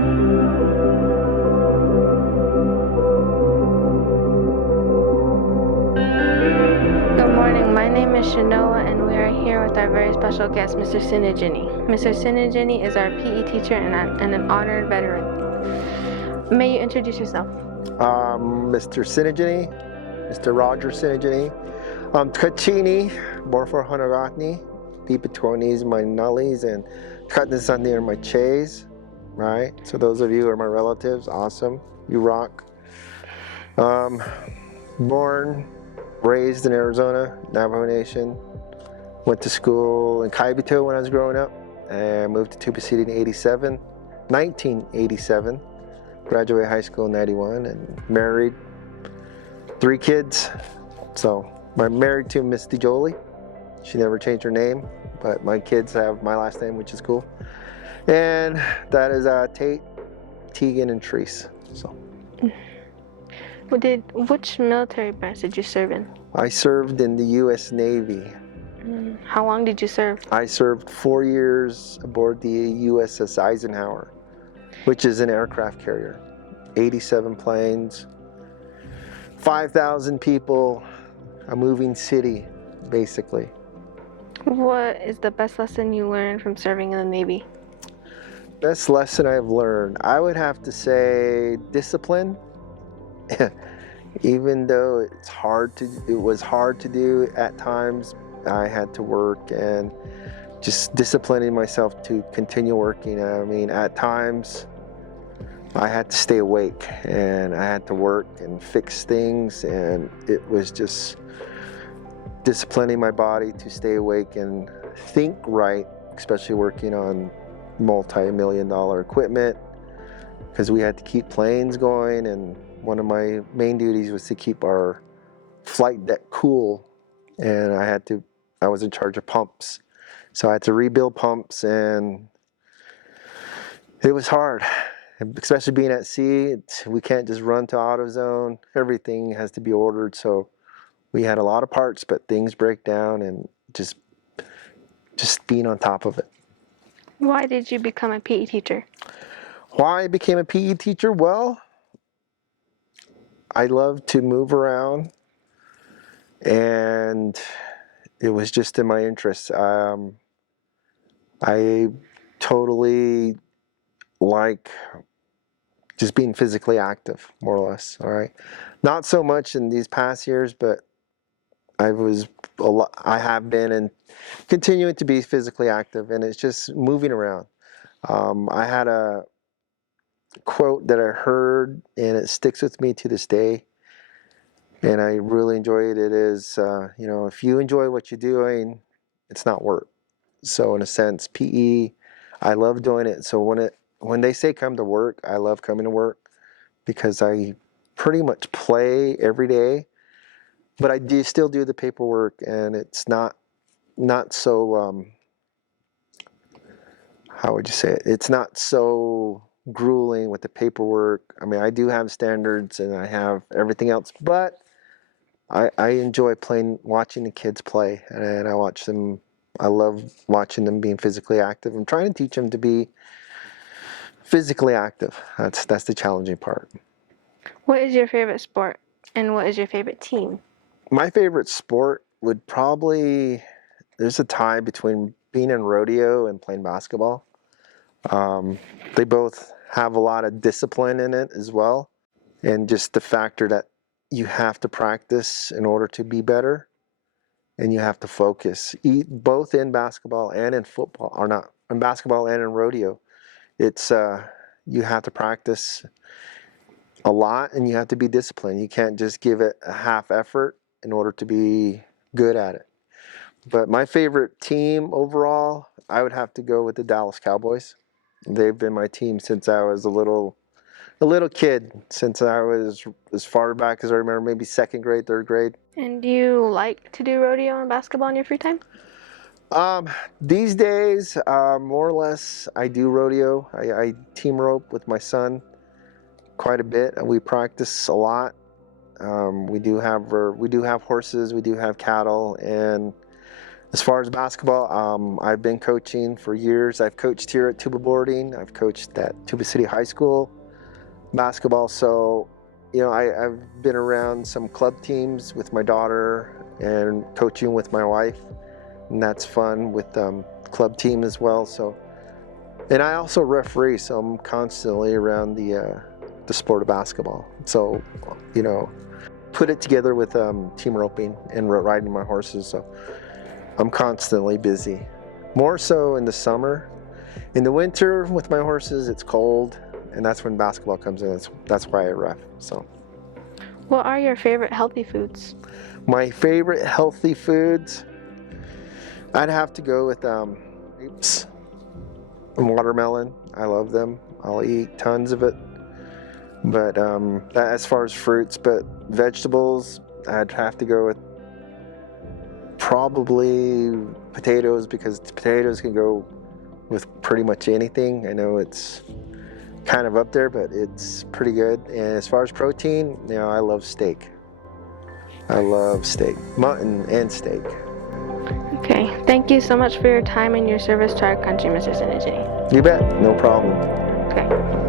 Good morning, my name is Shanoa and we are here with our very special guest, Mr. Tsingine. Mr. Tsingine is our PE teacher and an honored veteran. May you introduce yourself? Mr. Tsingine, Mr. Roger Tsingine. Tsingine, born for Honoratni, Pipatonis, my nullies, and Katnisani are my chays, right? So those of you who are my relatives, awesome. You rock. Born, raised in Arizona, Navajo Nation. Went to school in Kaibito when I was growing up, and moved to Tuba City in 1987. Graduated high school in 91 and married, 3 kids. So I'm married to Miss DeJolie. She never changed her name, but my kids have my last name, which is cool. And that is Tate, Tegan, and Treese. So. Which military branch did you serve in? I served in the U.S. Navy. How long did you serve? I served 4 years aboard the USS Eisenhower, which is an aircraft carrier. 87 planes, 5,000 people, a moving city, basically. What is the best lesson you learned from serving in the Navy? Best lesson I've learned, I would have to say discipline. Even though it was hard to do at times, I had to work and just disciplining myself to continue working. I mean, at times I had to stay awake and I had to work and fix things, and it was just disciplining my body to stay awake and think right, especially working on multi-million-dollar equipment, because we had to keep planes going, and one of my main duties was to keep our flight deck cool, and I was in charge of pumps. So I had to rebuild pumps, and it was hard, especially being at sea. We can't just run to AutoZone. Everything has to be ordered, so we had a lot of parts, but things break down, and just being on top of it. Why did you become a PE teacher? Why I became a PE teacher? Well, I love to move around, and it was just in my interest. I totally like just being physically active, more or less, all right? Not so much in these past years, but I have been and continuing to be physically active, and it's just moving around. I had a quote that I heard, and it sticks with me to this day, and I really enjoy it. It is, if you enjoy what you're doing, it's not work. So in a sense, PE, I love doing it. So when they say come to work, I love coming to work because I pretty much play every day, but I still do the paperwork, and it's not so, how would you say it? It's not so grueling with the paperwork. I mean, I do have standards and I have everything else, but I enjoy watching the kids play, and I watch them. I love watching them being physically active. I'm trying to teach them to be physically active. That's the challenging part. What is your favorite sport and what is your favorite team? My favorite sport would probably, there's a tie between being in rodeo and playing basketball. They both have a lot of discipline in it as well, and just the factor that you have to practice in order to be better, and you have to focus. Both in basketball and in football, or not in basketball and in rodeo. It's you have to practice a lot, and you have to be disciplined. You can't just give it a half effort in order to be good at it. But my favorite team overall, I would have to go with the Dallas Cowboys. They've been my team since I was a little kid, since I was as far back as I remember, maybe 2nd grade, 3rd grade. And do you like to do rodeo and basketball in your free time? These days, more or less, I do rodeo. I team rope with my son quite a bit, and we practice a lot. We do have horses, we do have cattle, and As far as basketball, I've been coaching for years. I've coached here at Tuba boarding. I've coached at Tuba City High School basketball. So, I've been around some club teams with my daughter and coaching with my wife, and that's fun with club team as well. So, and I also referee, so I'm constantly around the sport of basketball. So, put it together with team roping and riding my horses. So I'm constantly busy. More so in the summer. In the winter with my horses, it's cold, and that's when basketball comes in. That's why I ref. So. What are your favorite healthy foods? My favorite healthy foods, I'd have to go with grapes and watermelon. I love them. I'll eat tons of it. But as far as fruits, but vegetables, I'd have to go with probably potatoes, because potatoes can go with pretty much anything. I know it's kind of up there, but it's pretty good. And as far as protein, I love steak. I love steak, mutton and steak. Okay, thank you so much for your time and your service to our country, Mr. Tsingine. You bet, no problem. Okay.